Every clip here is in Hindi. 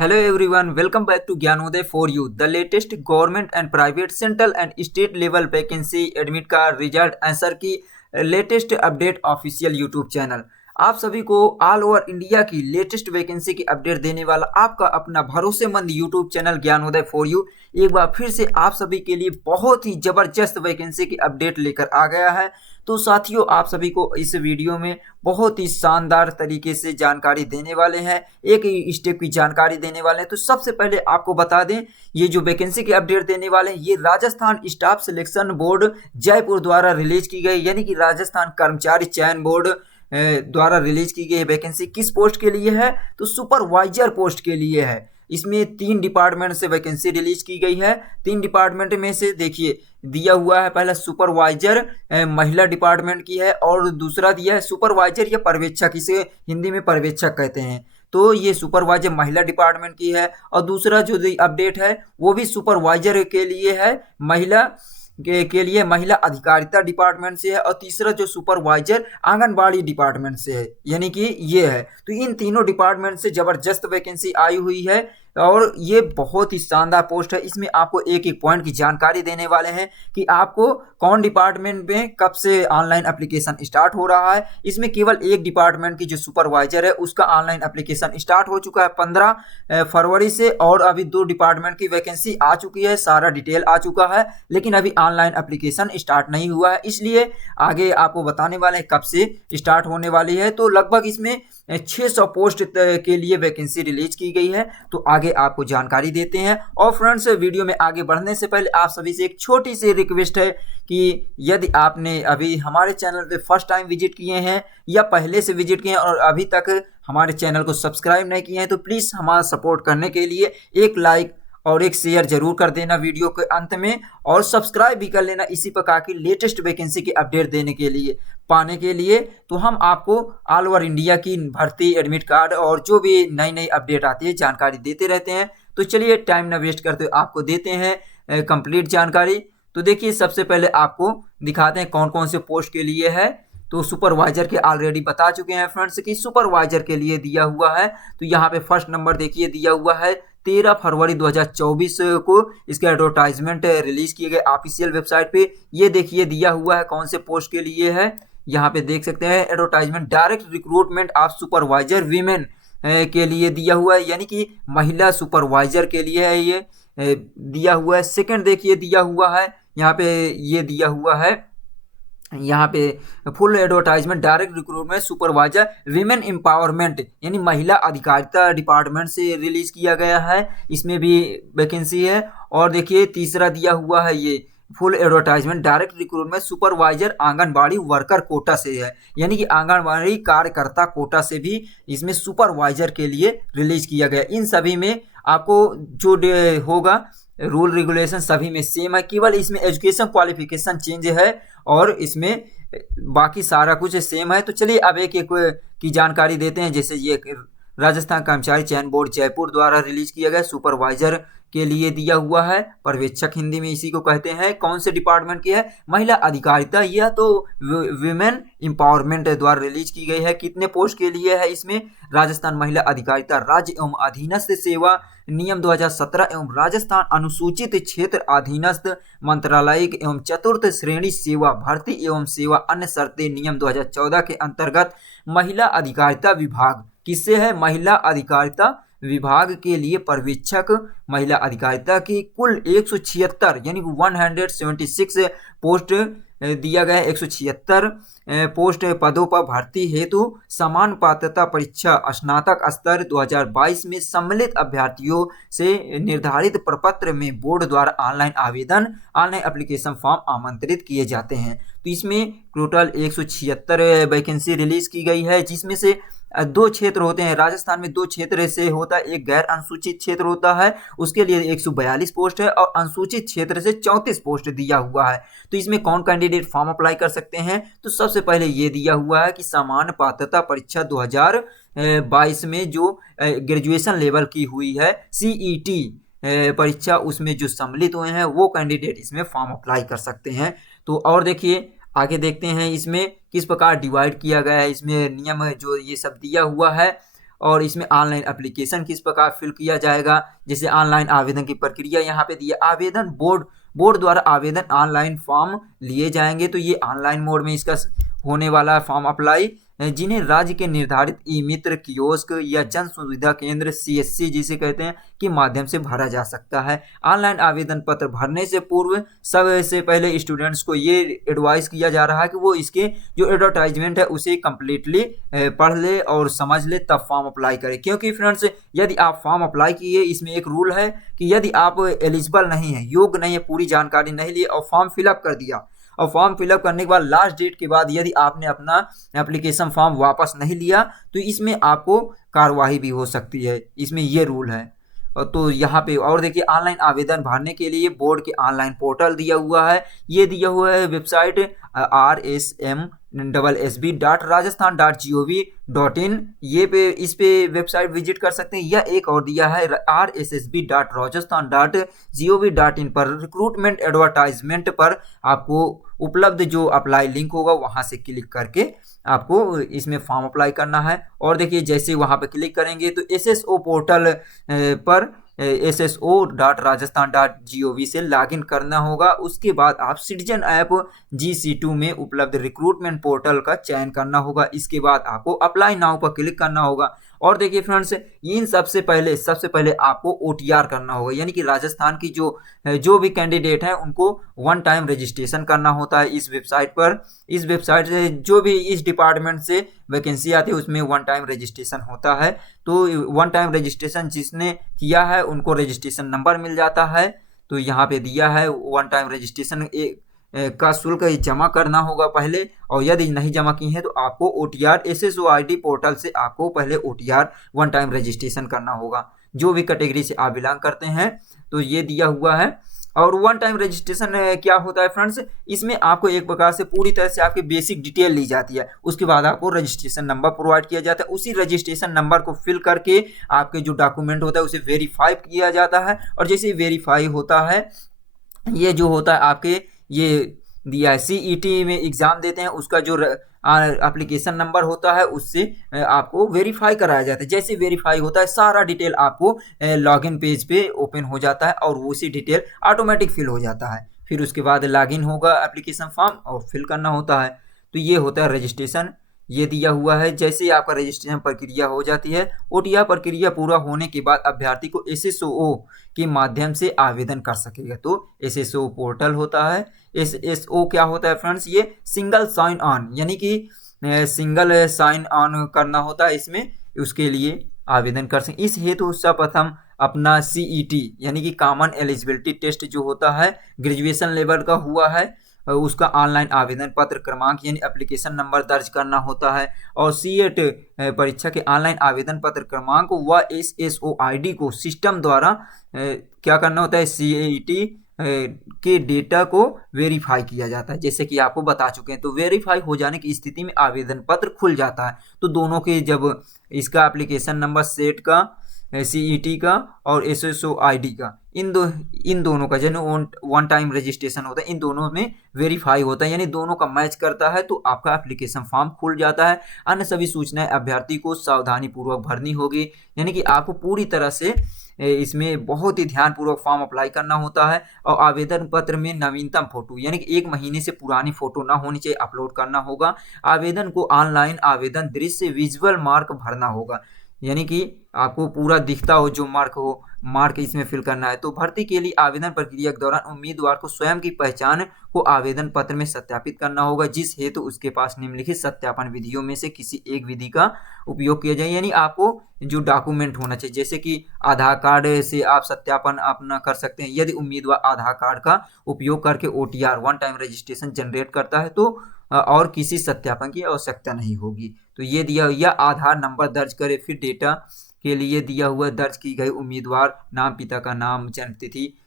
Hello everyone, welcome back to Gyanodaya for you, the latest government and private central and state level vacancy admit का result answer key latest update official YouTube channel. आप सभी को ऑल ओवर इंडिया की लेटेस्ट वैकेंसी की अपडेट देने वाला आपका अपना भरोसेमंद YouTube channel Gyanoday for you एक बार फिर से आप सभी के लिए बहुत ही जबरदस्त वैकेंसी की अपडेट लेकर आ गया है। तो साथियों, आप सभी को इस वीडियो में बहुत ही शानदार तरीके से जानकारी देने वाले हैं, एक ही स्टेप की जानकारी देने वाले हैं। तो सबसे पहले आपको बता दें, ये जो वैकेंसी की अपडेट देने वाले हैं ये Rajasthan staff selection board Jaipur द्वारा रिलीज की गई, यानी कि राजस्थान कर्मचारी चयन बोर्ड द्वारा रिलीज की गई वैकेंसी किस पोस्ट के लिए है? तो सुपरवाइजर पोस्ट के लिए है। इसमें 3 डिपार्टमेंट से वैकेंसी रिलीज की गई है। 3 डिपार्टमेंट में से देखिए दिया हुआ है, पहला सुपरवाइजर महिला डिपार्टमेंट की है और दूसरा दिया है सुपरवाइजर या पर्यवेक्षक, इसे हिंदी में पर्यवेक्षक कहते हैं। तो ये सुपरवाइजर महिला डिपार्टमेंट की है और दूसरा जो अपडेट है वो भी सुपरवाइजर के लिए है, महिला के लिए महिला अधिकारिता डिपार्टमेंट से है और तीसरा जो सुपरवाइजर आंगनबाड़ी डिपार्टमेंट से है, यानी कि ये है। तो इन तीनों डिपार्टमेंट से जबरदस्त वैकेंसी आई हुई है और ये बहुत ही शानदार पोस्ट है। इसमें आपको एक एक पॉइंट की जानकारी देने वाले हैं कि आपको कौन डिपार्टमेंट में कब से ऑनलाइन एप्लीकेशन स्टार्ट हो रहा है। इसमें केवल एक डिपार्टमेंट की जो सुपरवाइजर है उसका ऑनलाइन एप्लीकेशन स्टार्ट हो चुका है 15 फरवरी से, और अभी 2 डिपार्टमेंट की वैकेंसी आ चुकी है, सारा डिटेल आ चुका है, लेकिन अभी ऑनलाइन एप्लीकेशन स्टार्ट नहीं हुआ है, इसलिए आगे आपको बताने वाले हैं कब से स्टार्ट होने वाली है। तो लगभग इसमें 600 पोस्ट के लिए वैकेंसी रिलीज की गई है। तो आगे आपको जानकारी देते हैं। और फ्रेंड्स, वीडियो में आगे बढ़ने से पहले आप सभी से एक छोटी सी रिक्वेस्ट है कि यदि आपने अभी हमारे चैनल पे फर्स्ट टाइम विजिट किए हैं या पहले से विजिट किए हैं और अभी तक हमारे चैनल को सब्सक्राइब नहीं किए हैं तो प्लीज़ हमारा सपोर्ट करने के लिए एक लाइक और एक शेयर जरूर कर देना वीडियो के अंत में, और सब्सक्राइब भी कर लेना इसी प्रकार की लेटेस्ट वैकेंसी की अपडेट देने के लिए पाने के लिए। तो हम आपको ऑल ओवर इंडिया की भर्ती एडमिट कार्ड और जो भी नई नई अपडेट आती है जानकारी देते रहते हैं। तो चलिए टाइम न वेस्ट करते हुए आपको देते हैं कंप्लीट जानकारी। तो देखिए, सबसे पहले आपको दिखाते हैं कौन कौन से पोस्ट के लिए है। तो सुपरवाइजर के ऑलरेडी बता चुके हैं फ्रेंड्स कि सुपरवाइजर के लिए दिया हुआ है। तो यहाँ पे फर्स्ट नंबर देखिए दिया हुआ है 13 फरवरी 2024 को इसके एडवर्टाइजमेंट रिलीज किए गए ऑफिशियल वेबसाइट पे। ये देखिए दिया हुआ है कौन से पोस्ट के लिए है, यहाँ पे देख सकते हैं advertisement direct recruitment of supervisor women के लिए दिया हुआ है, यानी कि महिला सुपरवाइजर के लिए है ये दिया हुआ है। सेकंड देखिए दिया हुआ है यहाँ पे, ये दिया हुआ है यहाँ पे full advertisement direct recruitment supervisor women empowerment यानी महिला अधिकारिता डिपार्टमेंट से रिलीज किया गया है, इसमें भी वैकेंसी है। और देखिए तीसरा दिया हुआ है ये full advertisement direct recruitment supervisor anganwadi worker quota से है, यानी कि आंगनबाड़ी कार्यकर्ता कोटा से भी इसमें सुपरवाइजर के लिए रिलीज किया गया। इन सभी में आपको जो होगा रूल रेगुलेशन सभी में सेम है, केवल इसमें एजुकेशन क्वालिफिकेशन चेंज है और इसमें बाकी सारा कुछ सेम है। तो चलिए अब एक एक की जानकारी देते हैं। जैसे ये राजस्थान कर्मचारी चयन बोर्ड जयपुर द्वारा रिलीज किया गया सुपरवाइजर के लिए दिया हुआ है, पर्यवेक्षक हिंदी में इसी को कहते हैं। कौन से डिपार्टमेंट की है? महिला अधिकारिता या तो विमेन एम्पावरमेंट द्वारा रिलीज की गई है। कितने पोस्ट के लिए है? इसमें राजस्थान महिला अधिकारिता राज्य एवं अधीनस्थ सेवा नियम 2017 एवं राजस्थान अनुसूचित क्षेत्र अधीनस्थ मंत्रालयिक एवं चतुर्थ श्रेणी सेवा भर्ती एवं सेवा अन्य शर्तें नियम 2014 के अंतर्गत महिला अधिकारिता विभाग किससे है? महिला अधिकारिता विभाग के लिए पर्यवेक्षक महिला अधिकारिता की कुल 176 यानी 176 पोस्ट दिया गया है। 176 पोस्ट पदों पर भर्ती हेतु समान पात्रता परीक्षा स्नातक स्तर 2022 में सम्मिलित अभ्यर्थियों से निर्धारित प्रपत्र में बोर्ड द्वारा ऑनलाइन आवेदन ऑनलाइन एप्लीकेशन फॉर्म आमंत्रित किए जाते हैं। तो इसमें टोटल 176 वैकेंसी रिलीज की गई है, जिसमें से 2 क्षेत्र होते हैं। राजस्थान में 2 क्षेत्र से होता है, एक गैर अनुसूचित क्षेत्र होता है, उसके लिए 142 पोस्ट है और अनुसूचित क्षेत्र से 34 पोस्ट दिया हुआ है। तो इसमें कौन कैंडिडेट फॉर्म अप्लाई कर सकते हैं? तो सबसे पहले ये दिया हुआ है कि समान पात्रता परीक्षा 2022 में जो ग्रेजुएशन लेवल की हुई है सीईटी परीक्षा, उसमें जो सम्मिलित हुए हैं वो कैंडिडेट इसमें फॉर्म अप्लाई कर सकते हैं। तो और देखिए आगे देखते हैं इसमें किस प्रकार डिवाइड किया गया है, इसमें नियम जो ये सब दिया हुआ है। और इसमें ऑनलाइन एप्लीकेशन किस प्रकार फिल किया जाएगा, जैसे ऑनलाइन आवेदन की प्रक्रिया यहाँ पे दिया। आवेदन बोर्ड द्वारा आवेदन ऑनलाइन फॉर्म लिए जाएंगे, तो ये ऑनलाइन मोड में इसका होने वाला फॉर्म अप्लाई, जिन्हें राज्य के निर्धारित ई मित्र कियोस्क या जन सुविधा केंद्र CSC जिसे कहते हैं के माध्यम से भरा जा सकता है। ऑनलाइन आवेदन पत्र भरने से पूर्व सबसे पहले स्टूडेंट्स को ये एडवाइस किया जा रहा है कि वो इसके जो एडवर्टाइजमेंट है उसे कम्प्लीटली पढ़ ले और समझ ले, तब फॉर्म अप्लाई करें। क्योंकि फ्रेंड्स यदि आप फॉर्म अप्लाई किए, इसमें एक रूल है कि यदि आप एलिजिबल नहीं है, योग्य नहीं है, पूरी जानकारी नहीं ली और फॉर्म फिलअप कर दिया, और फॉर्म फिलअप करने के बाद लास्ट डेट के बाद यदि आपने अपना एप्लीकेशन फॉर्म वापस नहीं लिया, तो इसमें आपको कार्रवाई भी हो सकती है। इसमें ये रूल है। तो यहाँ पे और देखिए, ऑनलाइन आवेदन भरने के लिए बोर्ड के ऑनलाइन पोर्टल दिया हुआ है। ये दिया हुआ है वेबसाइट rsmssb.rajasthan.gov.in। ये पे इस पे वेबसाइट विजिट कर सकते हैं, या एक और दिया है rssb.rajasthan.gov.in पर रिक्रूटमेंट एडवर्टाइजमेंट पर आपको उपलब्ध जो अप्लाई लिंक होगा वहां से क्लिक करके आपको इसमें फॉर्म अप्लाई करना है। और देखिए, जैसे वहां पर क्लिक करेंगे तो SSO पोर्टल पर sso.rajasthan.gov से लॉगिन करना होगा। उसके बाद आप सिटीजन ऐप GC2 में उपलब्ध रिक्रूटमेंट पोर्टल का चयन करना होगा। इसके बाद आपको अप्लाई नाउ पर क्लिक करना होगा। और देखिए फ्रेंड्स, इन सबसे पहले आपको OTR करना होगा, यानी कि राजस्थान की जो भी कैंडिडेट हैं उनको वन टाइम रजिस्ट्रेशन करना होता है इस वेबसाइट पर। इस वेबसाइट से जो भी इस डिपार्टमेंट से वैकेंसी आती है उसमें वन टाइम रजिस्ट्रेशन होता है। तो वन टाइम रजिस्ट्रेशन जिसने किया है उनको रजिस्ट्रेशन नंबर मिल जाता है। तो यहाँ पे दिया है वन टाइम रजिस्ट्रेशन का शुल्क जमा करना होगा पहले, और यदि नहीं जमा की है तो आपको OTR SSOID पोर्टल से आपको पहले OTR वन टाइम रजिस्ट्रेशन करना होगा, जो भी कैटेगरी से आप बिलोंग करते हैं। तो ये दिया हुआ है। और वन टाइम रजिस्ट्रेशन क्या होता है फ्रेंड्स, इसमें आपको एक प्रकार से पूरी तरह से आपकी बेसिक डिटेल ली जाती है। उसके बाद आपको रजिस्ट्रेशन नंबर प्रोवाइड किया जाता है। उसी रजिस्ट्रेशन नंबर को फिल करके आपके जो डॉक्यूमेंट होता है उसे वेरीफाई किया जाता है। और जैसे वेरीफाई होता है, ये जो होता है आपके ये दिया है CET में एग्जाम देते हैं, उसका जो एप्लीकेशन नंबर होता है उससे आपको वेरीफाई कराया जाता है। जैसे वेरीफाई होता है सारा डिटेल आपको लॉगिन पेज पे ओपन हो जाता है और उसी डिटेल ऑटोमेटिक फिल हो जाता है। फिर उसके बाद लॉगिन होगा एप्लीकेशन फॉर्म और फिल करना होता है। तो ये होता है रजिस्ट्रेशन, ये दिया हुआ है। जैसे ही आपका रजिस्ट्रेशन प्रक्रिया हो जाती है, OTR प्रक्रिया पूरा होने के बाद अभ्यर्थी को SSO के माध्यम से आवेदन कर सकेगा। तो SSO पोर्टल होता है। SSO क्या होता है फ्रेंड्स, ये सिंगल साइन ऑन, यानी कि सिंगल साइन ऑन करना होता है इसमें, उसके लिए आवेदन कर सकें। इस हेतु सर्वप्रथम अपना CET यानी कि कॉमन एलिजिबिलिटी टेस्ट जो होता है ग्रेजुएशन लेवल का हुआ है, उसका ऑनलाइन आवेदन पत्र क्रमांक यानी एप्लीकेशन नंबर दर्ज करना होता है। और CET परीक्षा के ऑनलाइन आवेदन पत्र क्रमांक व SSOID को सिस्टम द्वारा क्या करना होता है, CET के डेटा को वेरीफाई किया जाता है, जैसे कि आपको बता चुके हैं। तो वेरीफाई हो जाने की स्थिति में आवेदन पत्र खुल जाता है। तो दोनों के जब इसका एप्लीकेशन नंबर सेट का, CET का और SSOID का, इन दोनों का जो वन टाइम रजिस्ट्रेशन होता है, इन दोनों में वेरीफाई होता है, यानी दोनों का मैच करता है तो आपका एप्लीकेशन फॉर्म खुल जाता है। अन्य सभी सूचनाएं अभ्यर्थी को सावधानी पूर्वक भरनी होगी, यानी कि आपको पूरी तरह से इसमें बहुत ही ध्यानपूर्वक फॉर्म अप्लाई करना होता है। और आवेदन पत्र में नवीनतम फोटो यानी कि 1 महीने से पुरानी फोटो ना होनी चाहिए, अपलोड करना होगा। आवेदन को ऑनलाइन आवेदन दृश्य विजुअल मार्क भरना होगा, यानी कि आपको पूरा दिखता हो जो मार्क इसमें फिल करना है। तो भर्ती के लिए आवेदन प्रक्रिया के दौरान उम्मीदवार को स्वयं की पहचान को आवेदन पत्र में सत्यापित करना होगा, जिस हेतु उसके पास निम्नलिखित सत्यापन विधियों में से किसी एक विधि का उपयोग किया जाए। यानी आपको जो डॉक्यूमेंट होना चाहिए, जैसे कि आधार कार्ड से आप सत्यापन अपना कर सकते हैं। यदि उम्मीदवार आधार कार्ड का उपयोग करके OTR one time registration generate करता है तो और किसी सत्यापन की आवश्यकता नहीं होगी। तो ये दिया, या आधार नंबर दर्ज करे, फिर डेटा के लिए दिया हुआ दर्ज की गई उम्मीदवार नाम, पिता का नाम, जन्म तिथि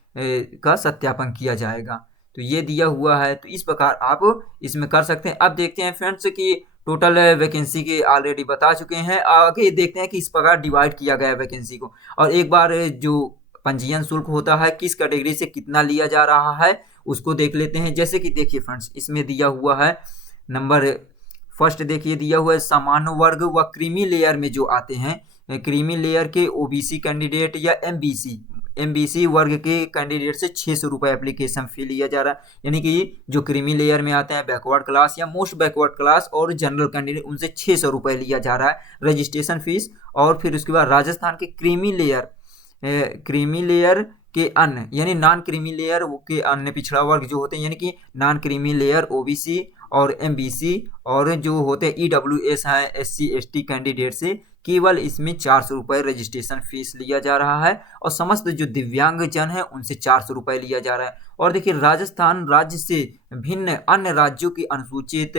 का सत्यापन किया जाएगा। तो ये दिया हुआ है। तो इस प्रकार आप इसमें कर सकते हैं। अब देखते हैं फ्रेंड्स कि टोटल वैकेंसी के ऑलरेडी बता चुके हैं, आगे देखते हैं कि इस प्रकार डिवाइड किया गया है वैकेंसी को। और एक बार जो पंजीयन शुल्क होता है किस कैटेगरी से कितना लिया जा रहा है उसको देख लेते हैं। जैसे कि देखिए फ्रेंड्स, इसमें दिया हुआ है नंबर फर्स्ट, देखिए दिया हुआ है सामान्य वर्ग व क्रीमी लेयर में जो आते हैं क्रीमी लेयर के ओबीसी कैंडिडेट या एमबीसी वर्ग के कैंडिडेट से 600 रुपये एप्लीकेशन फी लिया जा रहा है। यानी कि जो क्रीमी लेयर में आते हैं बैकवर्ड क्लास या मोस्ट बैकवर्ड क्लास और जनरल कैंडिडेट, उनसे 600 रुपये लिया जा रहा है रजिस्ट्रेशन फीस। और फिर उसके बाद राजस्थान के क्रीमी लेयर के अन्य यानी नॉन क्रीमी लेयर के अन्य पिछड़ा वर्ग जो होते हैं, यानी कि नॉन क्रीमी लेयर ओबीसी और एमबीसी और जो होते हैं ईडब्ल्यूएस हैं एससी एसटी कैंडिडेट से केवल इसमें 400 रुपये रजिस्ट्रेशन फीस लिया जा रहा है। और समस्त जो दिव्यांग जन है उनसे 400 रुपये लिया जा रहा है। और देखिए राजस्थान राज्य से भिन्न अन्य राज्यों की अनुसूचित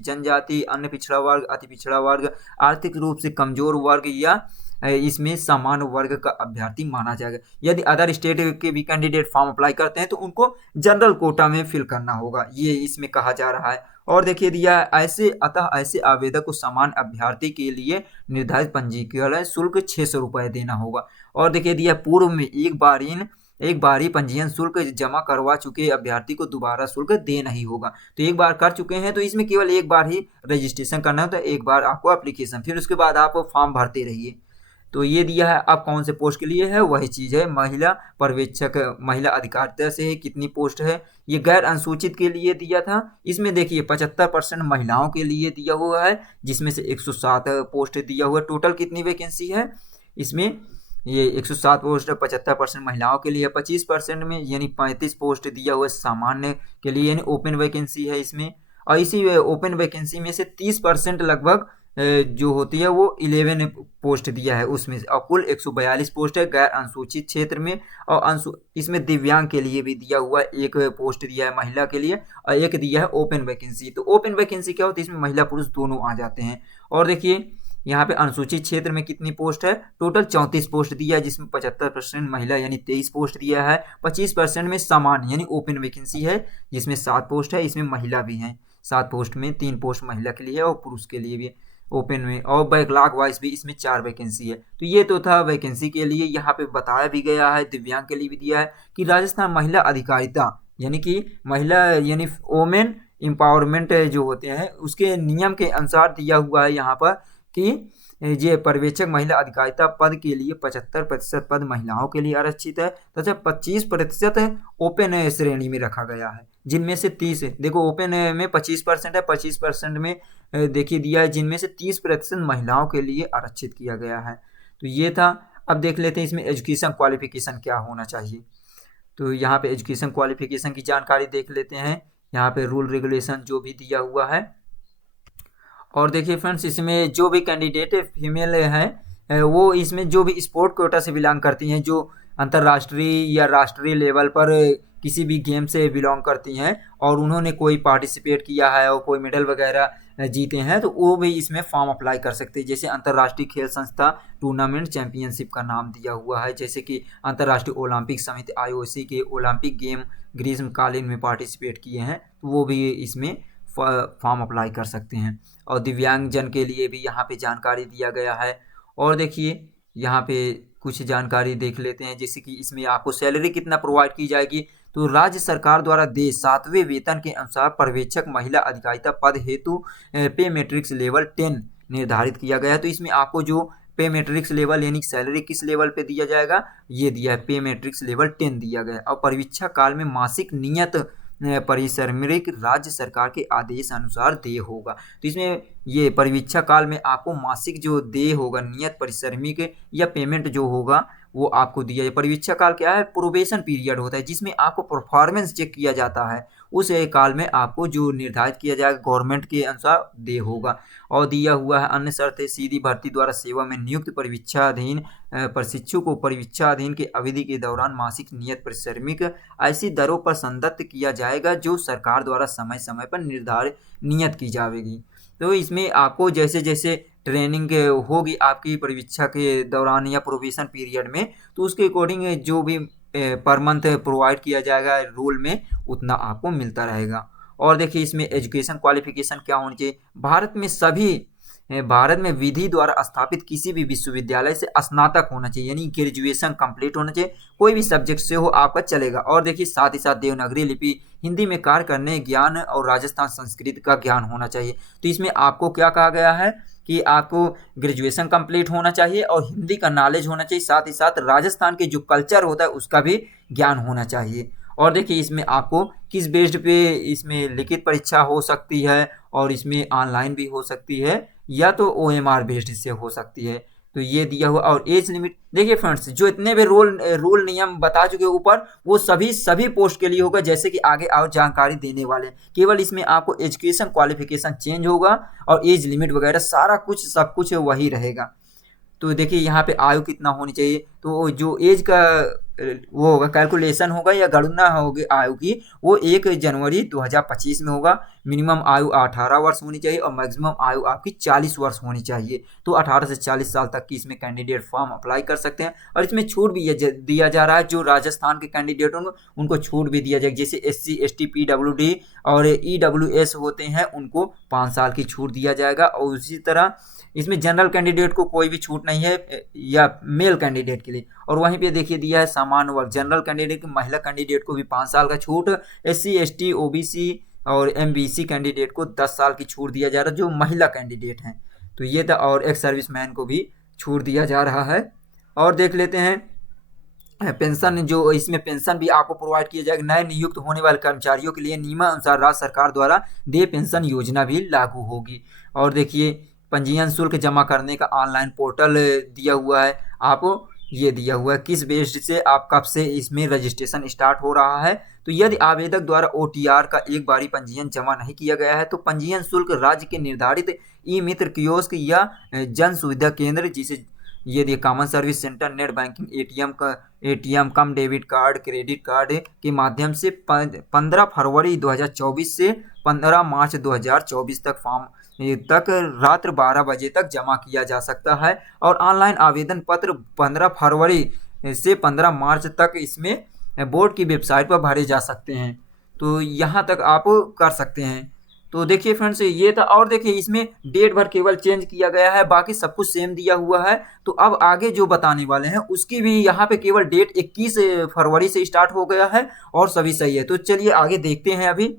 जनजाति, अन्य पिछड़ा वर्ग, अति पिछड़ा वर्ग, आर्थिक रूप से कमजोर वर्ग या इसमें सामान्य वर्ग का अभ्यर्थी माना जाएगा। यदि अदर स्टेट के भी कैंडिडेट फॉर्म अप्लाई करते हैं तो उनको जनरल कोटा में फिल करना होगा, ये इसमें कहा जा रहा है। और देखिए दिया ऐसे आवेदक को समान अभ्यर्थी के लिए निर्धारित पंजीकरण शुल्क 600 रुपये देना होगा। और देखिए दिया पूर्व में एक बार ही पंजीयन शुल्क जमा करवा चुके अभ्यर्थी को दोबारा शुल्क देना ही होगा। तो एक बार कर चुके हैं तो इसमें केवल एक बार ही रजिस्ट्रेशन करना होता है, एक बार आपको एप्लीकेशन, फिर उसके बाद आप फॉर्म भरते रहिए। तो ये दिया है अब कौन से पोस्ट के लिए है, वही चीज़ है महिला पर्यवेक्षक, महिला अधिकारिता से है कितनी पोस्ट है। ये गैर अनुसूचित के लिए दिया था, इसमें देखिए 75% महिलाओं के लिए दिया हुआ है, जिसमें से 107 पोस्ट दिया हुआ है। टोटल कितनी वैकेंसी है इसमें, ये 107 पोस्ट 75% महिलाओं के लिए, 25% में यानी 35 पोस्ट दिया हुआ है सामान्य के लिए, यानी ओपन वैकेंसी है इसमें। और इसी ओपन वैकेंसी में से 30% लगभग जो होती है वो 11 पोस्ट दिया है उसमें, और कुल 142 पोस्ट है गैर अनुसूचित क्षेत्र में। और इसमें दिव्यांग के लिए भी दिया हुआ है, एक पोस्ट दिया है महिला के लिए और एक दिया है ओपन वैकेंसी। तो ओपन वैकेंसी क्या होती है, इसमें महिला पुरुष दोनों आ जाते हैं। और देखिए यहाँ पे अनुसूचित क्षेत्र में कितनी पोस्ट है, टोटल 34 पोस्ट दिया है, जिसमें 75% महिला यानी 23 पोस्ट दिया है। 25% में सामान्य यानी ओपन वैकेंसी है, जिसमें 7 पोस्ट है, इसमें महिला भी हैं। 7 पोस्ट में 3 पोस्ट महिला के लिए और पुरुष के लिए भी ओपन में, और बैकलॉग वाइज भी इसमें 4 वैकेंसी है। तो ये तो था वैकेंसी के लिए। यहाँ पे बताया भी गया है, दिव्यांग के लिए भी दिया है कि राजस्थान महिला अधिकारिता यानी कि महिला यानी वोमेन एम्पावरमेंट जो होते हैं उसके नियम के अनुसार दिया हुआ है यहाँ पर कि ये पर्यवेक्षक महिला अधिकारिता पद के लिए 75% पद महिलाओं के लिए आरक्षित है तथा 25% ओपन श्रेणी में रखा गया है, जिनमें से 30 देखो ओपन में 25% है, 25% में देखिए दिया है, जिनमें से 30% महिलाओं के लिए आरक्षित किया गया है। तो ये था। अब देख लेते हैं इसमें एजुकेशन क्वालिफिकेशन क्या होना चाहिए। तो यहाँ पे एजुकेशन क्वालिफिकेशन की जानकारी देख लेते हैं। यहाँ पे रूल रेगुलेशन जो भी दिया हुआ है। और देखिए फ्रेंड्स इसमें जो भी कैंडिडेट फीमेल हैं वो इसमें जो भी स्पोर्ट कोटा से बिलोंग करती हैं, जो अंतर्राष्ट्रीय या राष्ट्रीय लेवल पर किसी भी गेम से बिलोंग करती हैं और उन्होंने कोई पार्टिसिपेट किया है और कोई मेडल वगैरह जीते हैं, तो वो भी इसमें फॉर्म अप्लाई कर सकते हैं। जैसे अंतर्राष्ट्रीय खेल संस्था टूर्नामेंट चैंपियनशिप का नाम दिया हुआ है, जैसे कि अंतर्राष्ट्रीय ओलंपिक समिति IOC के ओलंपिक गेम ग्रीष्मकालीन में पार्टिसिपेट किए हैं, तो वो भी इसमें फॉर्म अप्लाई कर सकते हैं। और दिव्यांग जन के लिए भी यहाँ पे जानकारी दिया गया है। और देखिए यहाँ पे कुछ जानकारी देख लेते हैं, जैसे कि इसमें आपको सैलरी कितना प्रोवाइड की जाएगी। तो राज्य सरकार द्वारा दिए 7वें वेतन के अनुसार पर्यवेक्षक महिला अधिकारिता पद हेतु पे मैट्रिक्स लेवल 10 निर्धारित किया गया है। तो इसमें आपको जो पे मैट्रिक्स लेवल यानी सैलरी किस लेवल पे दिया जाएगा, ये दिया है पे मैट्रिक्स लेवल 10 दिया गया है। और परीक्षा काल में मासिक नियत परिश्रमिक राज्य सरकार के आदेश अनुसार देय होगा। तो इसमें ये परीक्षा काल में आपको मासिक जो देय होगा नियत परिश्रमिक या पेमेंट जो होगा वो आपको दिया जाए। परीक्षा काल क्या है, प्रोबेशन पीरियड होता है, जिसमें आपको परफॉर्मेंस चेक किया जाता है। उस काल में आपको जो निर्धारित किया जाएगा गवर्नमेंट के अनुसार देय होगा। और दिया हुआ है अन्य शर्तें, सीधी भर्ती द्वारा सेवा में नियुक्त परीक्षाधीन प्रशिक्षु को परीक्षाधीन के अवधि के दौरान मासिक नियत परिश्रमिक ऐसी दरों पर संदत्त किया जाएगा जो सरकार द्वारा समय समय पर निर्धारित नियत की जाएगी। तो इसमें आपको जैसे जैसे ट्रेनिंग होगी आपकी परीक्षा के दौरान या प्रोबेशन पीरियड में, तो उसके अकॉर्डिंग जो भी पर मंथ प्रोवाइड किया जाएगा रोल में उतना आपको मिलता रहेगा। और देखिए इसमें एजुकेशन क्वालिफिकेशन क्या होनी चाहिए। भारत में सभी भारत में विधि द्वारा स्थापित किसी भी विश्वविद्यालय से स्नातक होना चाहिए, यानी ग्रेजुएशन कंप्लीट होना चाहिए, कोई भी सब्जेक्ट से हो आपका चलेगा। और देखिए साथ ही साथ देवनागरी लिपि, हिंदी में कार्य करने ज्ञान और राजस्थान संस्कृत का ज्ञान होना चाहिए। तो इसमें आपको क्या कहा गया है कि आपको ग्रेजुएशन कंप्लीट होना चाहिए और हिंदी का नॉलेज होना चाहिए, साथ ही साथ राजस्थान के जो कल्चर होता है उसका भी ज्ञान होना चाहिए। और देखिए इसमें आपको किस बेस्ड पे इसमें लिखित परीक्षा हो सकती है और इसमें ऑनलाइन भी हो सकती है या तो OMR बेस्ड से हो सकती है। तो ये दिया हुआ। और एज लिमिट देखिए फ्रेंड्स, जो इतने भी रूल नियम बता चुके ऊपर, वो सभी पोस्ट के लिए होगा, जैसे कि आगे और जानकारी देने वाले। केवल इसमें आपको एजुकेशन क्वालिफिकेशन चेंज होगा और एज लिमिट वगैरह सारा कुछ सब कुछ वही रहेगा। तो देखिए यहाँ पे आयु कितना होनी चाहिए, तो जो एज का वो होगा कैलकुलेशन होगा या गणना होगी आयु की, वो 1 जनवरी 2025 में होगा। मिनिमम आयु 18 वर्ष होनी चाहिए और मैक्सिमम आयु आपकी 40 वर्ष होनी चाहिए। तो 18 से 40 साल तक की इसमें कैंडिडेट फॉर्म अप्लाई कर सकते हैं। और इसमें छूट भी दिया जा रहा है, जो राजस्थान के कैंडिडेट होंगे उनको छूट भी दिया जाएगा। जैसे SC ST PWD और EWS होते हैं उनको 5 साल की छूट दिया जाएगा। और उसी तरह इसमें जनरल कैंडिडेट को कोई भी छूट नहीं है या मेल कैंडिडेट के लिए। और वहीं पे देखिए दिया है सामान्य वर्ग जनरल कैंडिडेट की, महिला कैंडिडेट को भी 5 साल का छूट, SC ST OBC और MBC कैंडिडेट को 10 साल की छूट दिया जा रहा है जो महिला कैंडिडेट हैं। तो ये था। और एक सर्विसमैन को भी छूट दिया जा रहा है। और देख लेते हैं पेंशन, जो इसमें पेंशन भी आपको प्रोवाइड किया जाएगा। नए नियुक्त होने वाले कर्मचारियों के लिए नियमानुसार राज्य सरकार द्वारा देय पेंशन योजना भी लागू होगी। और देखिए पंजीयन शुल्क जमा करने का ऑनलाइन पोर्टल दिया हुआ है, आपको ये दिया हुआ है किस बेस्ड से आप कब से इसमें रजिस्ट्रेशन स्टार्ट हो रहा है। तो यदि आवेदक द्वारा OTR का एक बारी पंजीयन जमा नहीं किया गया है तो पंजीयन शुल्क राज्य के निर्धारित ई-मित्र कियोस्क या जन सुविधा केंद्र, जिसे यदि common service centre, net banking, ATM कम डेबिट कार्ड, क्रेडिट कार्ड के माध्यम से 15 फरवरी 2024 से 15 मार्च 2024 तक फॉर्म तक रात्र 12 बजे तक जमा किया जा सकता है। और ऑनलाइन आवेदन पत्र 15 फरवरी से 15 मार्च तक इसमें बोर्ड की वेबसाइट पर भरे जा सकते हैं। तो यहाँ तक आप कर सकते हैं। तो देखिए फ्रेंड्स ये था। और देखिए इसमें डेट भर केवल चेंज किया गया है, बाकी सब कुछ सेम दिया हुआ है। तो अब आगे जो बताने वाले हैं उसकी भी यहाँ पे केवल डेट 21 फरवरी से स्टार्ट हो गया है और सभी सही है। तो चलिए आगे देखते हैं अभी।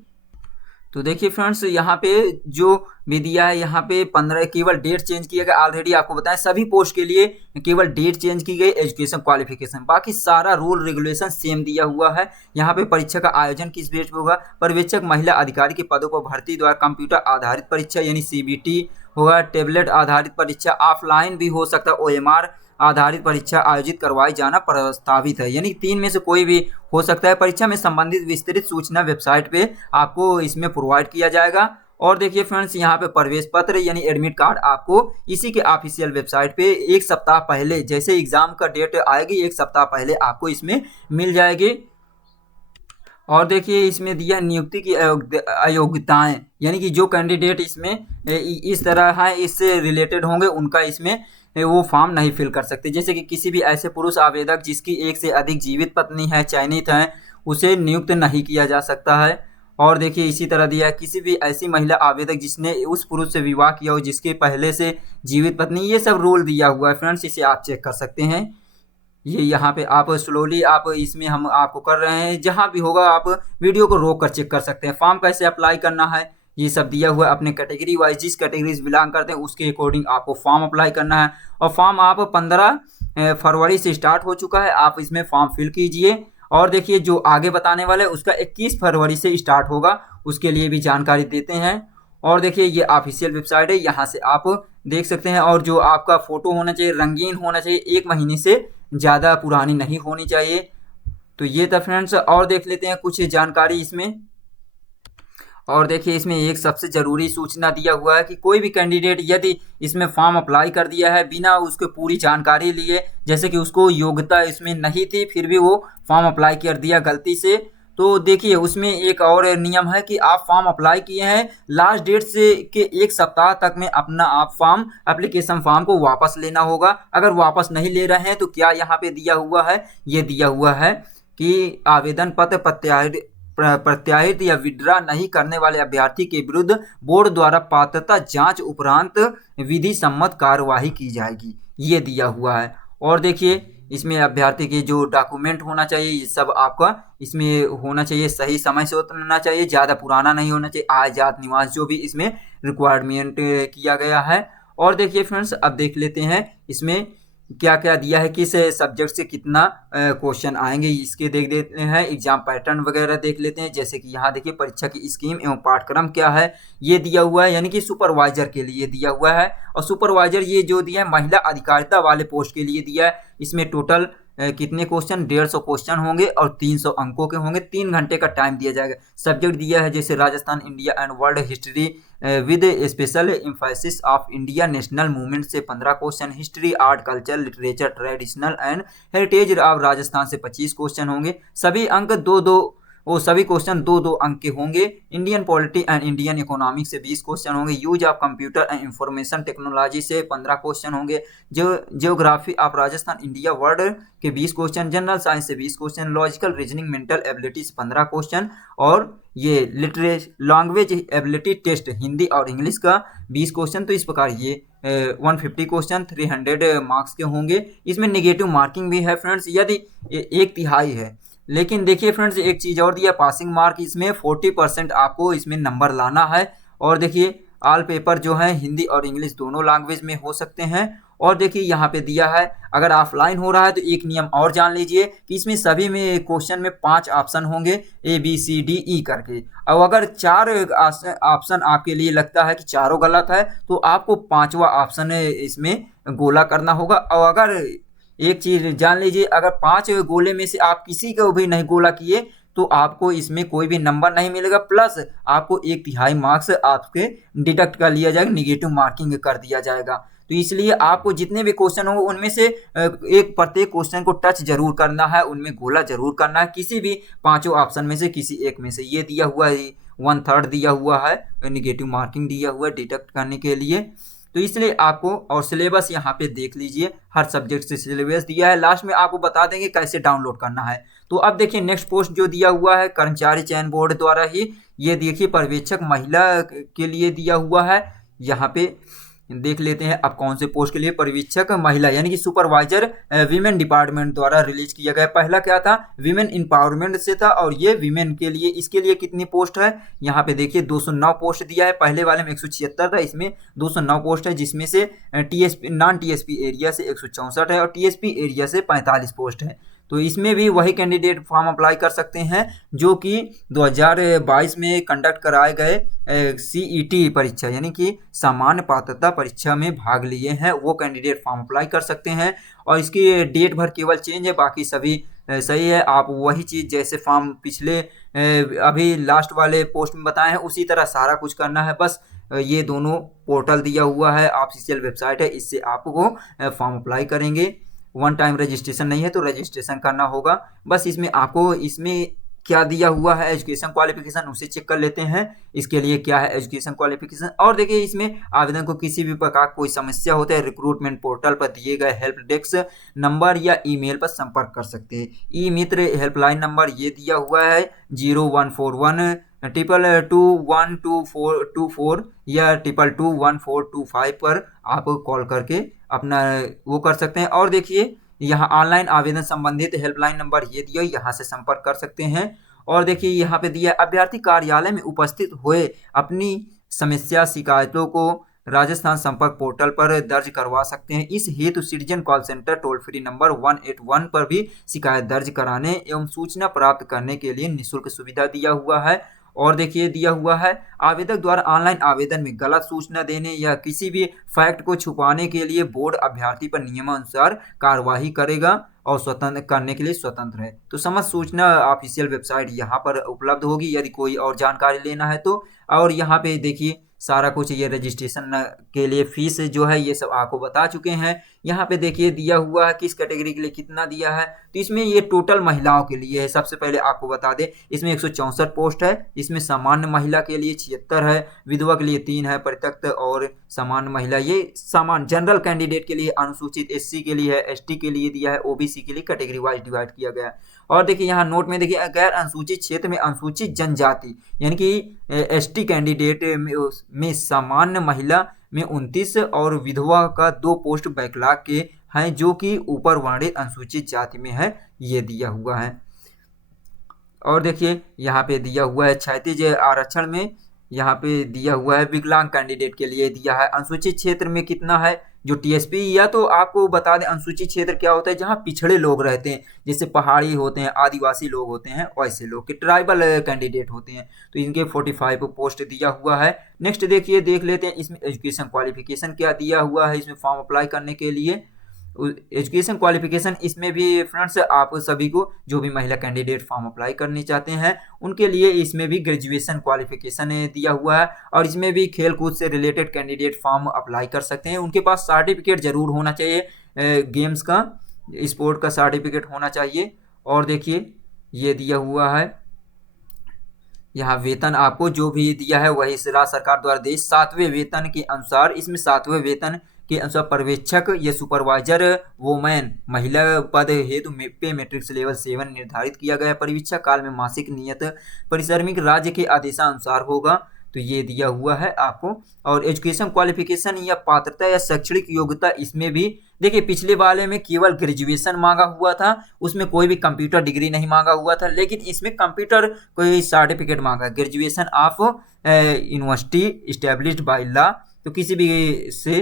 तो देखिए फ्रेंड्स यहाँ पे जो भी दिया है, यहाँ पे 15 केवल डेट चेंज किया गया। ऑलरेडी आपको बताएं सभी पोस्ट के लिए केवल डेट चेंज की गई, एजुकेशन क्वालिफिकेशन, बाकी सारा रूल रेगुलेशन सेम दिया हुआ है। यहाँ पे परीक्षा का आयोजन किस बेस पे होगा, पर्यवेक्षक महिला अधिकारी के पदों पर भर्ती द्वारा कंप्यूटर आधारित परीक्षा यानी CBT होगा, टेबलेट आधारित परीक्षा, ऑफलाइन भी हो सकता है, OMR आधारित परीक्षा आयोजित करवाई जाना प्रस्तावित है, यानी 3 में से कोई भी हो सकता है। परीक्षा में संबंधित विस्तृत सूचना वेबसाइट पे आपको इसमें प्रोवाइड किया जाएगा। और देखिए फ्रेंड्स यहाँ पे प्रवेश पत्र यानी एडमिट कार्ड आपको इसी के ऑफिशियल वेबसाइट पे 1 सप्ताह पहले, जैसे एग्जाम का डेट आएगी 1 सप्ताह पहले आपको इसमें मिल जाएगी। और देखिए इसमें दिया नियुक्ति की अयोग्यताएं, यानी कि जो कैंडिडेट इसमें इस तरह है इससे रिलेटेड होंगे उनका इसमें वो फॉर्म नहीं फिल कर सकते। जैसे कि किसी भी ऐसे पुरुष आवेदक जिसकी 1 से अधिक जीवित पत्नी है, चयनित है, उसे नियुक्त नहीं किया जा सकता है। और देखिए इसी तरह दिया है किसी भी ऐसी महिला आवेदक जिसने उस पुरुष से विवाह किया हो जिसके पहले से जीवित पत्नी, ये सब रूल दिया हुआ है फ्रेंड्स, इसे आप चेक कर सकते हैं। ये यहाँ पे आप स्लोली आप इसमें हम आपको कर रहे हैं, जहाँ भी होगा आप वीडियो को रोक कर चेक कर सकते हैं। फॉर्म कैसे अप्लाई करना है ये सब दिया हुआ है, अपने कैटेगरी वाइज जिस कैटेगरी से बिलोंग करते हैं उसके अकॉर्डिंग आपको फॉर्म अप्लाई करना है। और फॉर्म आप 15 फरवरी से स्टार्ट हो चुका है, आप इसमें फॉर्म फिल कीजिए। और देखिए जो आगे बताने वाले हैं उसका 21 फरवरी से स्टार्ट होगा, उसके लिए भी जानकारी देते हैं। और देखिए ये ऑफिशियल वेबसाइट है, यहाँ से आप देख सकते हैं। और जो आपका फ़ोटो होना चाहिए रंगीन होना चाहिए, 1 महीने से ज़्यादा पुरानी नहीं होनी चाहिए। तो ये था फ्रेंड्स। और देख लेते हैं कुछ जानकारी इसमें। और देखिए इसमें एक सबसे ज़रूरी सूचना दिया हुआ है कि कोई भी कैंडिडेट यदि इसमें फॉर्म अप्लाई कर दिया है बिना उसके पूरी जानकारी लिए, जैसे कि उसको योग्यता इसमें नहीं थी फिर भी वो फॉर्म अप्लाई कर दिया गलती से, तो देखिए उसमें एक और नियम है कि आप फॉर्म अप्लाई किए हैं लास्ट डेट से के 1 सप्ताह तक में अपना आप फॉर्म एप्लीकेशन फॉर्म को वापस लेना होगा। अगर वापस नहीं ले रहे हैं तो क्या यहाँ पे दिया हुआ है, ये दिया हुआ है कि आवेदन पत्र प्रत्याहित या विड्रा नहीं करने वाले अभ्यर्थी के विरुद्ध बोर्ड द्वारा पात्रता जांच उपरांत विधि सम्मत कार्यवाही की जाएगी, ये दिया हुआ है। और देखिए इसमें अभ्यर्थी के जो डॉक्यूमेंट होना चाहिए ये सब आपका इसमें होना चाहिए, सही समय से होना चाहिए, ज़्यादा पुराना नहीं होना चाहिए, आय जात निवास जो भी इसमें रिक्वायरमेंट किया गया है। और देखिए फ्रेंड्स अब देख लेते हैं इसमें क्या क्या दिया है, किस सब्जेक्ट से कितना क्वेश्चन आएंगे इसके देख लेते हैं। एग्जाम पैटर्न वगैरह देख लेते हैं, जैसे कि यहाँ देखिए परीक्षा की स्कीम एवं पाठ्यक्रम क्या है ये दिया हुआ है, यानी कि सुपरवाइजर के लिए दिया हुआ है। और सुपरवाइजर ये जो दिया है महिला अधिकारिता वाले पोस्ट के लिए दिया है। इसमें टोटल कितने क्वेश्चन 150 क्वेश्चन होंगे और 300 अंकों के होंगे, 3 घंटे का टाइम दिया जाएगा। सब्जेक्ट दिया है जैसे Rajasthan, India and world history with special emphasis of India national movement से 15 question, history, art, culture, literature, traditional and heritage of Rajasthan से 25 क्वेश्चन होंगे। सभी अंक सभी क्वेश्चन 2-2 अंक के होंगे। Indian polity and Indian economics से 20 क्वेश्चन होंगे। Use of computer and information technology से 15 क्वेश्चन होंगे। Geography of Rajasthan, India, world के 20 क्वेश्चन। जनरल साइंस से 20 question. Logical reasoning, mental ability से 15 क्वेश्चन। और ये लैंग्वेज एबिलिटी टेस्ट हिंदी और इंग्लिश का 20 क्वेश्चन। तो इस प्रकार ये 150 क्वेश्चन 300 मार्क्स के होंगे। इसमें नेगेटिव मार्किंग भी है फ्रेंड्स, यदि 1/3 है। लेकिन देखिए फ्रेंड्स एक चीज़ और दिया, पासिंग मार्क इसमें 40% आपको इसमें नंबर लाना है। और देखिए ऑल पेपर जो है हिंदी और इंग्लिश दोनों लैंग्वेज में हो सकते हैं। और देखिए यहाँ पे दिया है अगर ऑफलाइन हो रहा है तो एक नियम और जान लीजिए कि इसमें सभी में क्वेश्चन में 5 ऑप्शन होंगे ABCDE करके। और अगर 4 ऑप्शन आपके लिए लगता है कि चारों गलत है तो आपको 5वां ऑप्शन इसमें गोला करना होगा। और अगर एक चीज जान लीजिए, अगर 5 गोले में से आप किसी को भी नहीं गोला किए तो आपको इसमें कोई भी नंबर नहीं मिलेगा, प्लस आपको 1/3 मार्क्स आपके डिडक्ट कर लिया जाएगा, निगेटिव मार्किंग कर दिया जाएगा। तो इसलिए आपको जितने भी क्वेश्चन होंगे उनमें से एक प्रत्येक क्वेश्चन को टच जरूर करना है, उनमें गोला जरूर करना है, किसी भी 5 ऑप्शन में से किसी एक में से। ये दिया हुआ है 1/3 दिया हुआ है, निगेटिव मार्किंग दिया हुआ है डिडक्ट करने के लिए। तो इसलिए आपको और सिलेबस यहाँ पे देख लीजिए, हर सब्जेक्ट से सिलेबस दिया है। लास्ट में आपको बता देंगे कैसे डाउनलोड करना है। तो अब देखिए नेक्स्ट पोस्ट जो दिया हुआ है कर्मचारी चयन बोर्ड द्वारा ही, ये देखिए पर्यवेक्षक महिला के लिए दिया हुआ है। यहाँ पे देख लेते हैं अब कौन से पोस्ट के लिए पर्यवेक्षक महिला यानी कि सुपरवाइजर वीमेन डिपार्टमेंट द्वारा रिलीज किया गया। पहला क्या था वीमेन एम्पावरमेंट से था, और ये वीमेन के लिए इसके लिए कितनी पोस्ट है यहाँ पे देखिए 209 पोस्ट दिया है। पहले वाले में 176 था, इसमें 209 पोस्ट है, जिसमें से TSP नॉन TSP एरिया से 164 है और TSP एरिया से 45 पोस्ट है। तो इसमें भी वही कैंडिडेट फॉर्म अप्लाई कर सकते हैं जो कि 2022 में कंडक्ट कराए गए CET परीक्षा यानी कि सामान्य पात्रता परीक्षा में भाग लिए हैं, वो कैंडिडेट फॉर्म अप्लाई कर सकते हैं। और इसकी डेट भर केवल चेंज है, बाकी सभी सही है। आप वही चीज़ जैसे फॉर्म पिछले अभी लास्ट वाले पोस्ट में बताए हैं उसी तरह सारा कुछ करना है। बस ये दोनों पोर्टल दिया हुआ है, ऑफिशियल वेबसाइट है, इससे आपको फॉर्म अप्लाई करेंगे। 1 टाइम रजिस्ट्रेशन नहीं है तो रजिस्ट्रेशन करना होगा। बस इसमें आपको इसमें क्या दिया हुआ है एजुकेशन क्वालिफिकेशन उसे चेक कर लेते हैं। इसके लिए क्या है एजुकेशन क्वालिफिकेशन। और देखिए इसमें आवेदन को किसी भी प्रकार कोई समस्या होता है रिक्रूटमेंट पोर्टल पर दिए गए हेल्प डेस्क नंबर या ईमेल पर संपर्क कर सकते हैं। ई मित्र हेल्पलाइन नंबर ये दिया हुआ है 0141 2221224 या 2221425 पर आप कॉल करके अपना वो कर सकते हैं। और देखिए यहाँ ऑनलाइन आवेदन संबंधित हेल्पलाइन नंबर ये दिया, यहाँ से संपर्क कर सकते हैं। और देखिए यहाँ पे दिया अभ्यर्थी कार्यालय में उपस्थित हुए अपनी समस्या शिकायतों को राजस्थान संपर्क पोर्टल पर दर्ज करवा सकते हैं। इस हेतु citizen call centre toll free number 181 पर भी शिकायत दर्ज कराने एवं सूचना प्राप्त करने के लिए निःशुल्क सुविधा दिया हुआ है। और देखिए दिया हुआ है आवेदक द्वारा ऑनलाइन आवेदन में गलत सूचना देने या किसी भी फैक्ट को छुपाने के लिए बोर्ड अभ्यर्थी पर नियमानुसार कार्यवाही करेगा और स्वतंत्र करने के लिए स्वतंत्र है। तो समस्त सूचना ऑफिशियल वेबसाइट यहाँ पर उपलब्ध होगी यदि कोई और जानकारी लेना है तो। और यहाँ पे देखिए सारा कुछ ये रजिस्ट्रेशन के लिए फीस जो है ये सब आपको बता चुके हैं। यहाँ पे देखिए दिया हुआ है किस कैटेगरी के लिए कितना दिया है। तो इसमें ये टोटल महिलाओं के लिए है। सबसे पहले आपको बता दें इसमें 164 पोस्ट है। इसमें सामान्य महिला के लिए 76 है, विधवा के लिए 3 है, परित्यक्त और सामान्य महिला ये सामान्य जनरल कैंडिडेट के लिए, अनुसूचित एससी के लिए है, एसटी के लिए दिया है, ओबीसी के लिए कैटेगरी वाइज डिवाइड किया गया है। और देखिए यहाँ नोट में देखिए गैर अनुसूचित क्षेत्र में अनुसूचित जनजाति यानी कि एसटी कैंडिडेट में सामान्य महिला में 29 और विधवा का 2 पोस्ट बैकलॉग के हैं जो कि ऊपर वर्णित अनुसूचित जाति में है, ये दिया हुआ है। और देखिए यहाँ पे दिया हुआ है क्षैतिज आरक्षण में, यहाँ पे दिया हुआ है विकलांग कैंडिडेट के लिए दिया है। अनुसूचित क्षेत्र में कितना है जो टीएसपी, या तो आपको बता दें अनुसूचित क्षेत्र क्या होता है जहाँ पिछड़े लोग रहते हैं, जैसे पहाड़ी होते हैं, आदिवासी लोग होते हैं, वैसे लोग के ट्राइबल कैंडिडेट होते हैं, तो इनके 45 पोस्ट दिया हुआ है। नेक्स्ट देखिए देख लेते हैं इसमें एजुकेशन क्वालिफिकेशन क्या दिया हुआ है इसमें फॉर्म अप्लाई करने के लिए। एजुकेशन क्वालिफिकेशन इसमें भी फ्रेंड्स आप सभी को जो भी महिला कैंडिडेट फॉर्म अप्लाई करने चाहते हैं उनके लिए इसमें भी ग्रेजुएशन क्वालिफिकेशन दिया हुआ है। और इसमें भी खेल कूद से रिलेटेड कैंडिडेट फॉर्म अप्लाई कर सकते हैं। उनके पास सर्टिफिकेट जरूर होना चाहिए, गेम्स का, स्पोर्ट का सर्टिफिकेट होना चाहिए। और देखिए ये दिया हुआ है यहाँ वेतन आपको जो भी दिया है वही राज्य सरकार द्वारा देश 7वें वेतन के अनुसार, इसमें 7वें वेतन के अनुसार पर्यवेक्षक या सुपरवाइजर वोमैन महिला पद हेतु पे मैट्रिक्स लेवल 7 निर्धारित किया गया। परीक्षा काल में मासिक नियत परिश्रमिक राज्य के आदेशानुसार होगा, तो ये दिया हुआ है आपको। और एजुकेशन क्वालिफिकेशन या पात्रता या शैक्षणिक योग्यता इसमें भी देखिए पिछले वाले में केवल ग्रेजुएशन मांगा हुआ था, उसमें कोई भी कंप्यूटर डिग्री नहीं मांगा हुआ था, लेकिन इसमें कंप्यूटर कोई सर्टिफिकेट मांगा। Graduation of university established by law, तो किसी भी से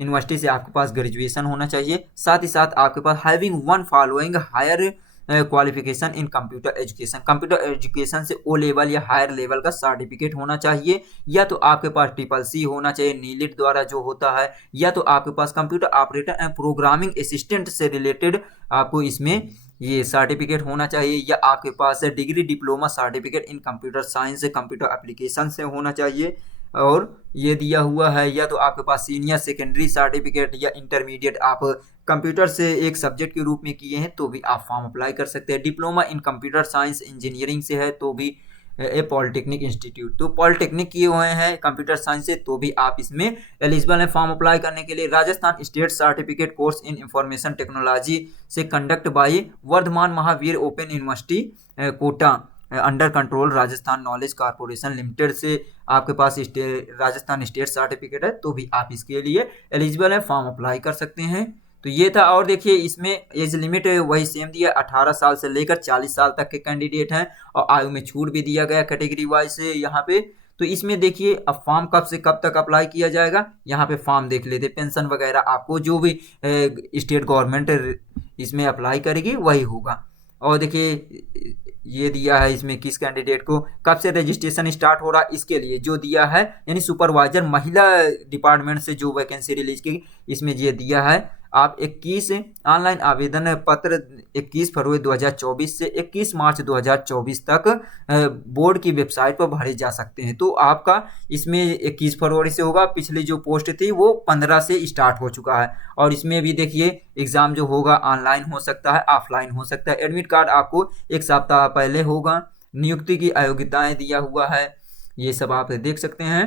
यूनिवर्सिटी से आपके पास ग्रेजुएशन होना चाहिए। साथ ही साथ आपके पास having one following higher qualification in computer education, computer education से ओ लेवल या हायर लेवल का सर्टिफिकेट होना चाहिए, या तो आपके पास CCC होना चाहिए नीलिट द्वारा जो होता है, या तो आपके पास computer operator and programming assistant से रिलेटेड आपको इसमें ये सर्टिफिकेट होना चाहिए, या आपके पास degree diploma certificate in computer science computer application से होना चाहिए। और ये दिया हुआ है या तो आपके पास सीनियर सेकेंडरी सर्टिफिकेट या इंटरमीडिएट आप कंप्यूटर से एक सब्जेक्ट के रूप में किए हैं तो भी आप फॉर्म अप्लाई कर सकते हैं। Diploma in computer science engineering से है तो भी ए पॉलिटेक्निक इंस्टीट्यूट, तो पॉलिटेक्निक किए हुए हैं कंप्यूटर साइंस से तो भी आप इसमें एलिजिबल हैं फॉर्म अप्लाई करने के लिए। Rajasthan state certificate course in information technology से conduct by Vardhman Mahaveer open university Kota under control Rajasthan knowledge corporation limited से आपके पास राजस्थान स्टेट सर्टिफिकेट है तो भी आप इसके लिए एलिजिबल है, फॉर्म अप्लाई कर सकते हैं। तो ये था। और देखिए इसमें एज लिमिट वही सेम दिया, 18 साल से लेकर 40 साल तक के कैंडिडेट हैं, और आयु में छूट भी दिया गया कैटेगरी वाइज से यहाँ पे। तो इसमें देखिए अब फॉर्म कब से कब तक अप्लाई किया जाएगा, यहाँ पे फॉर्म देख लेते, पेंशन वगैरह आपको जो भी स्टेट गवर्नमेंट इसमें अप्लाई करेगी वही होगा। और देखिए ये दिया है इसमें किस कैंडिडेट को कब से रजिस्ट्रेशन स्टार्ट हो रहा है, इसके लिए जो दिया है यानी सुपरवाइजर महिला डिपार्टमेंट से जो वैकेंसी रिलीज की इसमें ये दिया है आप 21 ऑनलाइन आवेदन पत्र 21 फरवरी 2024 से 21 मार्च 2024 तक बोर्ड की वेबसाइट पर भरे जा सकते हैं। तो आपका इसमें 21 फरवरी से होगा, पिछली जो पोस्ट थी वो 15 से स्टार्ट हो चुका है। और इसमें भी देखिए एग्ज़ाम जो होगा ऑनलाइन हो सकता है, ऑफलाइन हो सकता है। एडमिट कार्ड आपको 1 सप्ताह पहले होगा। नियुक्ति की अयोग्यताएँ दिया हुआ है, ये सब आप देख सकते हैं।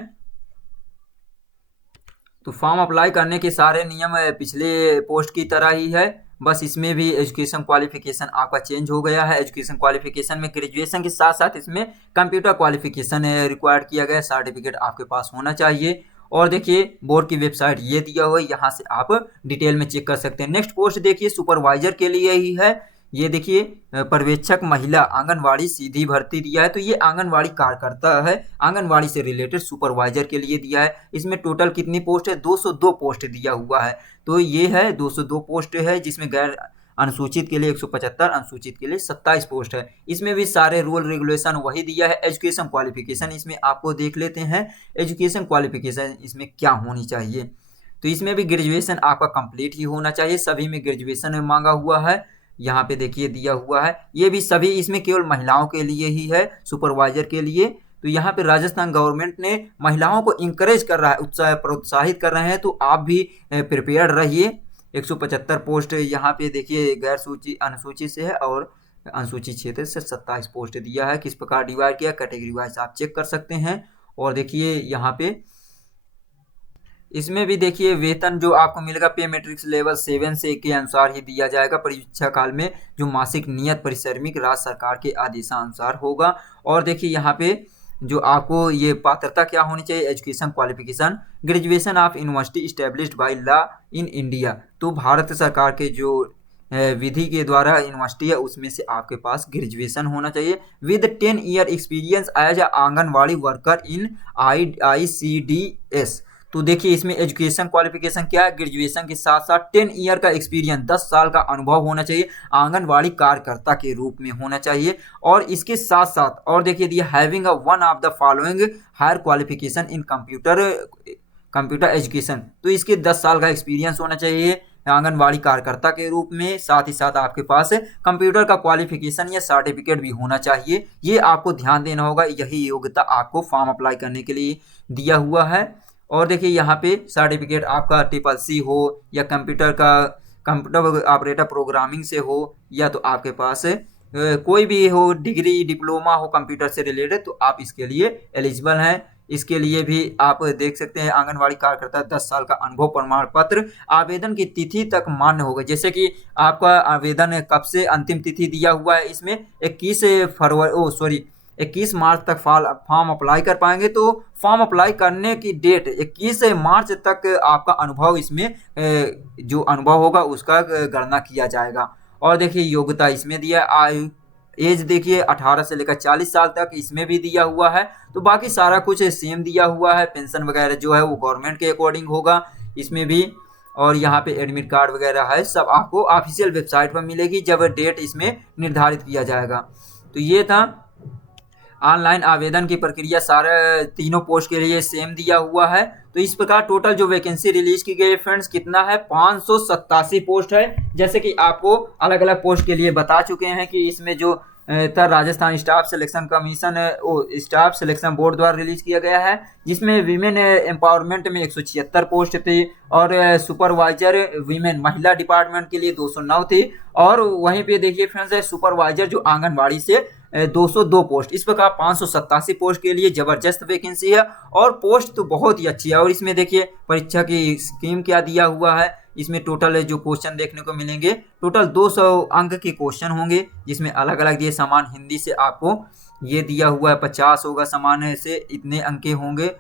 तो फॉर्म अप्लाई करने के सारे नियम पिछले पोस्ट की तरह ही है, बस इसमें भी एजुकेशन क्वालिफिकेशन आपका चेंज हो गया है। एजुकेशन क्वालिफिकेशन में ग्रेजुएशन के साथ साथ इसमें कंप्यूटर क्वालिफिकेशन रिक्वायर्ड किया गया, सर्टिफिकेट आपके पास होना चाहिए। और देखिए बोर्ड की वेबसाइट ये दिया हुआ है, यहाँ से आप डिटेल में चेक कर सकते हैं। नेक्स्ट पोस्ट देखिए सुपरवाइजर के लिए ही है, ये देखिए पर्यवेक्षक महिला आंगनवाड़ी सीधी भर्ती दिया है, तो ये आंगनवाड़ी कार्यकर्ता है, आंगनवाड़ी से रिलेटेड सुपरवाइजर के लिए दिया है। इसमें टोटल कितनी पोस्ट है, 202 पोस्ट दिया हुआ है। तो ये है 202 पोस्ट है, जिसमें गैर अनुसूचित के लिए 175, अनुसूचित के लिए 27 पोस्ट है। इसमें भी सारे रूल रेगुलेशन वही दिया है। एजुकेशन क्वालिफिकेशन इसमें आपको देख लेते हैं, एजुकेशन क्वालिफिकेशन इसमें क्या होनी चाहिए। तो इसमें भी ग्रेजुएशन आपका कंप्लीट ही होना चाहिए, सभी में ग्रेजुएशन मांगा हुआ है। यहाँ पे देखिए दिया हुआ है, ये भी सभी इसमें केवल महिलाओं के लिए ही है, सुपरवाइजर के लिए। तो यहाँ पे राजस्थान गवर्नमेंट ने महिलाओं को इंकरेज कर रहा है, प्रोत्साहित कर रहे हैं, तो आप भी प्रिपेयर्ड रहिए 175 पोस्ट यहाँ पे देखिए गैर सूची अनुसूची से है और अनुसूचित क्षेत्र से 27 पोस्ट दिया है। किस प्रकार डिवाइड किया कैटेगरी वाइज आप चेक कर सकते हैं। और देखिए यहाँ पे इसमें भी देखिए वेतन जो आपको मिलेगा पे मैट्रिक्स लेवल 7 से के अनुसार ही दिया जाएगा। परीक्षा काल में जो मासिक नियत परिश्रमिक राज्य सरकार के आदेशानुसार होगा। और देखिए यहाँ पे जो आपको ये पात्रता क्या होनी चाहिए, education qualification graduation of university established by law in India. तो भारत सरकार के जो विधि के द्वारा यूनिवर्सिटी है उसमें से आपके पास ग्रेजुएशन होना चाहिए with 10 year experience as anganwadi worker in ICDS। तो देखिए इसमें एजुकेशन क्वालिफिकेशन क्या है, ग्रेजुएशन के साथ साथ 10 ईयर का एक्सपीरियंस 10 साल का अनुभव होना चाहिए, आंगनवाड़ी कार्यकर्ता के रूप में होना चाहिए। और इसके साथ साथ और देखिए दिया having a one of the following higher qualification in computer education. तो इसके 10 साल का एक्सपीरियंस होना चाहिए आंगनवाड़ी कार्यकर्ता के रूप में। साथ ही साथ आपके पास कंप्यूटर का क्वालिफिकेशन या सर्टिफिकेट भी होना चाहिए। ये आपको ध्यान देना होगा, यही योग्यता आपको फॉर्म अप्लाई करने के लिए दिया हुआ है। और देखिए यहाँ पे सर्टिफिकेट आपका CCC हो या कंप्यूटर ऑपरेटर प्रोग्रामिंग से हो या तो आपके पास कोई भी हो डिग्री डिप्लोमा हो कंप्यूटर से रिलेटेड, तो आप इसके लिए एलिजिबल हैं। इसके लिए भी आप देख सकते हैं आंगनवाड़ी कार्यकर्ता 10 साल का अनुभव प्रमाण पत्र आवेदन की तिथि तक मान्य होगा। जैसे कि आपका आवेदन कब से अंतिम तिथि दिया हुआ है, इसमें 21 मार्च तक फॉर्म अप्लाई कर पाएंगे। तो फॉर्म अप्लाई करने की डेट 21 मार्च तक आपका अनुभव इसमें जो अनुभव होगा उसका गणना किया जाएगा। और देखिए योग्यता इसमें दिया आयु एज देखिए 18 से लेकर 40 साल तक इसमें भी दिया हुआ है। तो बाकी सारा कुछ सेम दिया हुआ है। पेंशन वगैरह जो है वो गवर्नमेंट के अकॉर्डिंग होगा इसमें भी। और यहाँ पे एडमिट कार्ड वगैरह है सब आपको ऑफिशियल वेबसाइट पर मिलेगी जब डेट इसमें निर्धारित किया जाएगा। तो ये था ऑनलाइन आवेदन की प्रक्रिया, सारे तीनों पोस्ट के लिए सेम दिया हुआ है। तो इस प्रकार टोटल जो वैकेंसी रिलीज की गई है फ्रेंड्स कितना है, 587 पोस्ट है। जैसे कि आपको अलग अलग पोस्ट के लिए बता चुके हैं कि इसमें जो था Rajasthan staff selection commission staff selection board द्वारा रिलीज किया गया है, जिसमें वीमेन एम्पावरमेंट में 176 पोस्ट थी और सुपरवाइजर वीमेन महिला डिपार्टमेंट के लिए 209 थी। और वहीं पे देखिए फ्रेंड्स सुपरवाइजर जो आंगनबाड़ी से 202 पोस्ट। इस प्रकार 587 पोस्ट के लिए जबरदस्त वैकेंसी है और पोस्ट तो बहुत ही अच्छी है। और इसमें देखिए परीक्षा की स्कीम क्या दिया हुआ है, इसमें टोटल जो क्वेश्चन देखने को मिलेंगे टोटल 200 अंक के क्वेश्चन होंगे, जिसमें अलग अलग दिए समान हिंदी से आपको ये दिया हुआ है 50 होगा, सामान्य से इतने अंक होंगे,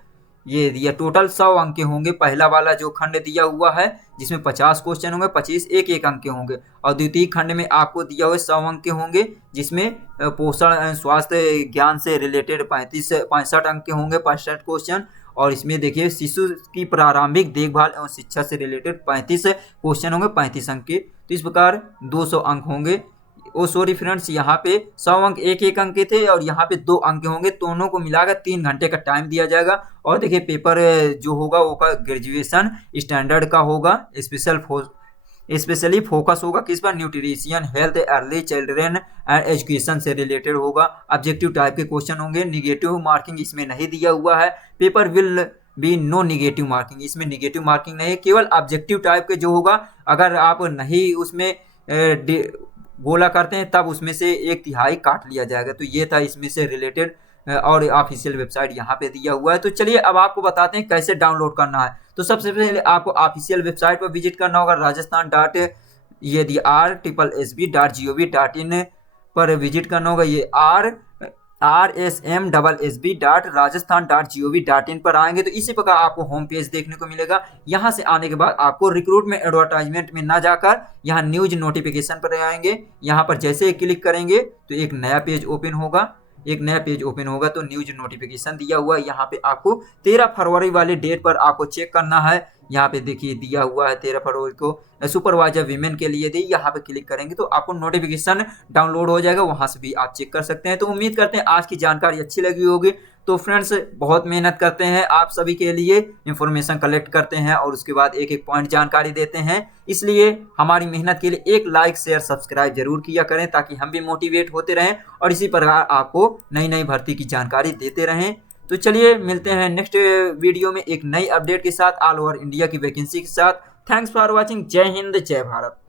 ये दिया टोटल 100 अंक होंगे। पहला वाला जो खंड दिया हुआ है जिसमें 50 क्वेश्चन होंगे 25 एक अंक होंगे। और द्वितीय खंड में आपको दिया हुआ 100 अंक होंगे, जिसमें पोषण स्वास्थ्य ज्ञान से रिलेटेड 65 अंक होंगे 65 क्वेश्चन। और इसमें देखिए शिशु की प्रारंभिक देखभाल एवं शिक्षा से रिलेटेड 35 क्वेश्चन होंगे 35 अंक के। तो इस प्रकार 200 अंक होंगे। सॉरी फ्रेंड्स यहाँ पे 100 अंक एक अंक के थे और यहाँ पे 2 अंक होंगे, दोनों को मिलाकर 3 घंटे का टाइम दिया जाएगा। और देखिए पेपर जो होगा वो का ग्रेजुएशन स्टैंडर्ड का होगा, स्पेशली फोकस होगा किस पर, nutrition health early children and education से रिलेटेड होगा। ऑब्जेक्टिव टाइप के क्वेश्चन होंगे, निगेटिव मार्किंग इसमें नहीं दिया हुआ है। Paper will be no negative marking, इसमें निगेटिव मार्किंग नहीं है, केवल ऑब्जेक्टिव टाइप के जो होगा अगर आप नहीं उसमें बोला करते हैं तब उसमें से 1/3 काट लिया जाएगा। तो ये था इसमें से रिलेटेड और ऑफिशियल वेबसाइट यहाँ पे दिया हुआ है। तो चलिए अब आपको बताते हैं कैसे डाउनलोड करना है। तो सबसे पहले आपको ऑफिशियल वेबसाइट पर विजिट करना होगा, rajasthan.rsb.gov.in पर विजिट करना होगा। ये rsm.sb.rajasthan.gov.in पर आएंगे तो इसी प्रकार आपको होम पेज देखने को मिलेगा। यहाँ से आने के बाद आपको रिक्रूटमेंट एडवर्टाइजमेंट में ना जाकर यहाँ न्यूज नोटिफिकेशन पर आएंगे। यहाँ पर जैसे ही क्लिक करेंगे तो एक नया पेज ओपन होगा, तो न्यूज नोटिफिकेशन दिया हुआ है। यहाँ पे आपको 13 फरवरी वाले डेट पर आपको चेक करना है। यहाँ पे देखिए दिया हुआ है 13 फरवरी को सुपरवाइजर वीमेन के लिए दी। यहाँ पे क्लिक करेंगे तो आपको नोटिफिकेशन डाउनलोड हो जाएगा, वहां से भी आप चेक कर सकते हैं। तो उम्मीद करते हैं आज की जानकारी अच्छी लगी होगी। तो फ्रेंड्स बहुत मेहनत करते हैं आप सभी के लिए, इंफॉर्मेशन कलेक्ट करते हैं और उसके बाद एक एक पॉइंट जानकारी देते हैं, इसलिए हमारी मेहनत के लिए एक लाइक शेयर सब्सक्राइब जरूर किया करें ताकि हम भी मोटिवेट होते रहें और इसी प्रकार आपको नई नई भर्ती की जानकारी देते रहें। तो चलिए मिलते हैं नेक्स्ट वीडियो में एक नई अपडेट के साथ, ऑल ओवर इंडिया की वैकेंसी के साथ। Thanks for watching. जय हिंद, जय भारत।